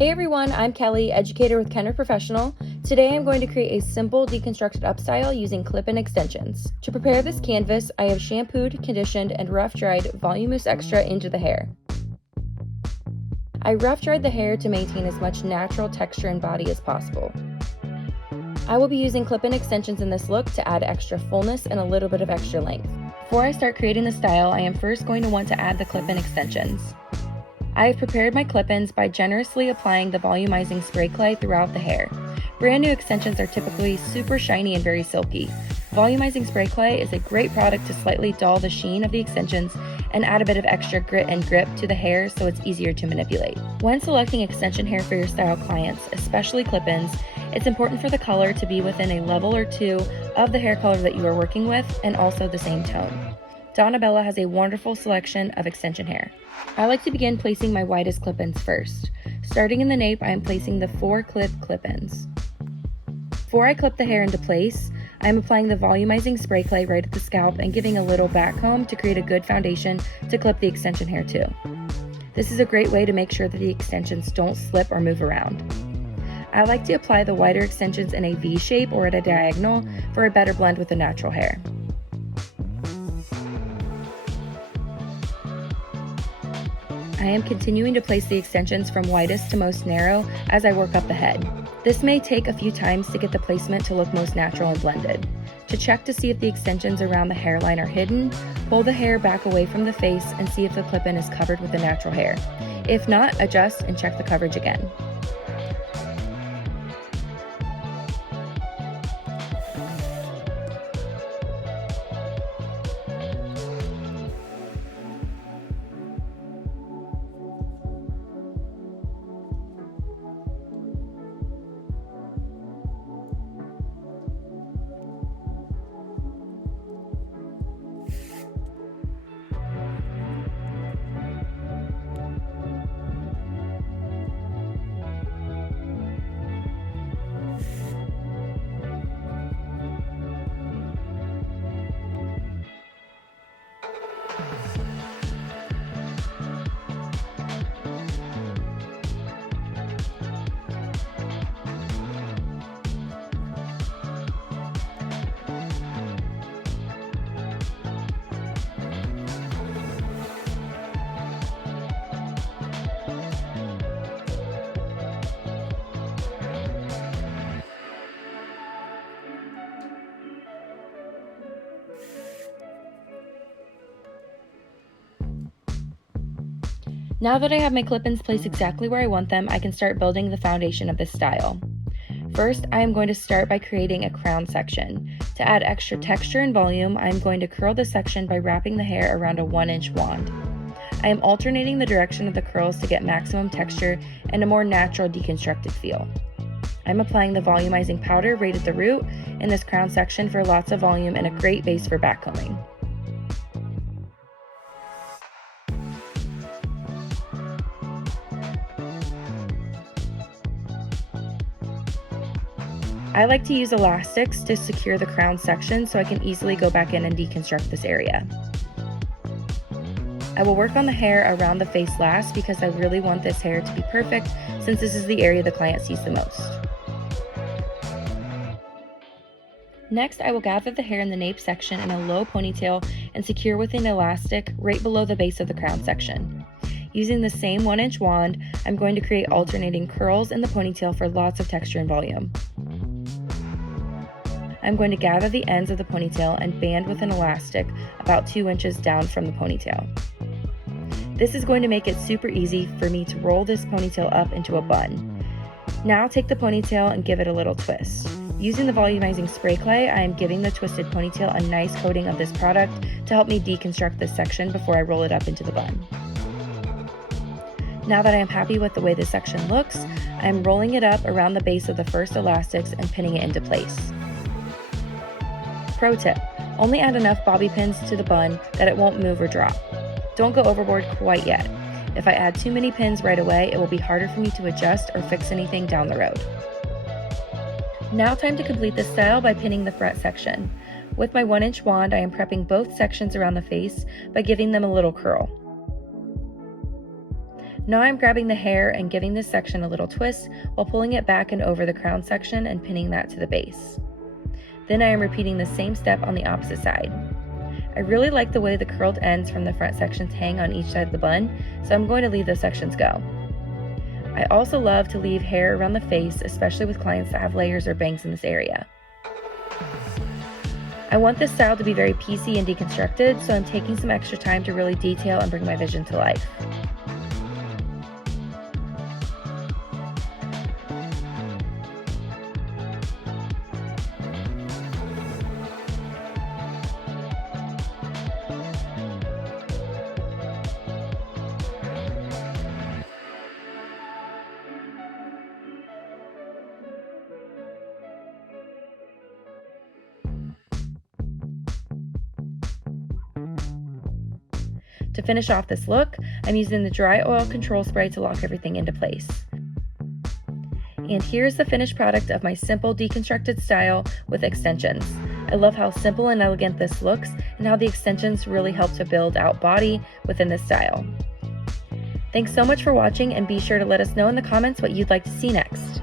Hey everyone, I'm Kelly, educator with Kenra Professional. Today I'm going to create a simple deconstructed upstyle using clip-in extensions. To prepare this canvas, I have shampooed, conditioned, and rough dried Volumizing Extra into the hair. I rough dried the hair to maintain as much natural texture and body as possible. I will be using clip-in extensions in this look to add extra fullness and a little bit of extra length. Before I start creating the style, I am first going to want to add the clip-in extensions. I have prepared my clip-ins by generously applying the volumizing spray clay throughout the hair. Brand new extensions are typically super shiny and very silky. Volumizing spray clay is a great product to slightly dull the sheen of the extensions and add a bit of extra grit and grip to the hair so it's easier to manipulate. When selecting extension hair for your style clients, especially clip-ins, it's important for the color to be within a level or two of the hair color that you are working with and also the same tone. Donna has a wonderful selection of extension hair. I like to begin placing my widest clip-ins first. Starting in the nape, I am placing the 4 clip-ins. Before I clip the hair into place, I am applying the volumizing spray clay right at the scalp and giving a little back comb to create a good foundation to clip the extension hair to. This is a great way to make sure that the extensions don't slip or move around. I like to apply the wider extensions in a V shape or at a diagonal for a better blend with the natural hair. I am continuing to place the extensions from widest to most narrow as I work up the head. This may take a few times to get the placement to look most natural and blended. To check to see if the extensions around the hairline are hidden, pull the hair back away from the face and see if the clip-in is covered with the natural hair. If not, adjust and check the coverage again. Now that I have my clip-ins placed exactly where I want them, I can start building the foundation of this style. First, I am going to start by creating a crown section. To add extra texture and volume, I am going to curl the section by wrapping the hair around a 1-inch wand. I am alternating the direction of the curls to get maximum texture and a more natural deconstructed feel. I'm applying the volumizing powder right at the root in this crown section for lots of volume and a great base for backcombing. I like to use elastics to secure the crown section so I can easily go back in and deconstruct this area. I will work on the hair around the face last because I really want this hair to be perfect since this is the area the client sees the most. Next, I will gather the hair in the nape section in a low ponytail and secure with an elastic right below the base of the crown section. Using the same 1-inch wand, I'm going to create alternating curls in the ponytail for lots of texture and volume. I'm going to gather the ends of the ponytail and band with an elastic about 2 inches down from the ponytail. This is going to make it super easy for me to roll this ponytail up into a bun. Now take the ponytail and give it a little twist. Using the volumizing spray clay, I am giving the twisted ponytail a nice coating of this product to help me deconstruct this section before I roll it up into the bun. Now that I am happy with the way this section looks, I am rolling it up around the base of the first elastics and pinning it into place. Pro tip, only add enough bobby pins to the bun that it won't move or drop. Don't go overboard quite yet. If I add too many pins right away, it will be harder for me to adjust or fix anything down the road. Now time to complete this style by pinning the fret section. With my 1-inch wand, I am prepping both sections around the face by giving them a little curl. Now I'm grabbing the hair and giving this section a little twist while pulling it back and over the crown section and pinning that to the base. Then I am repeating the same step on the opposite side. I really like the way the curled ends from the front sections hang on each side of the bun, so I'm going to leave those sections go. I also love to leave hair around the face, especially with clients that have layers or bangs in this area. I want this style to be very PC and deconstructed, so I'm taking some extra time to really detail and bring my vision to life. To finish off this look, I'm using the dry oil control spray to lock everything into place. And here's the finished product of my simple deconstructed style with extensions. I love how simple and elegant this looks and how the extensions really help to build out body within this style. Thanks so much for watching, and be sure to let us know in the comments what you'd like to see next.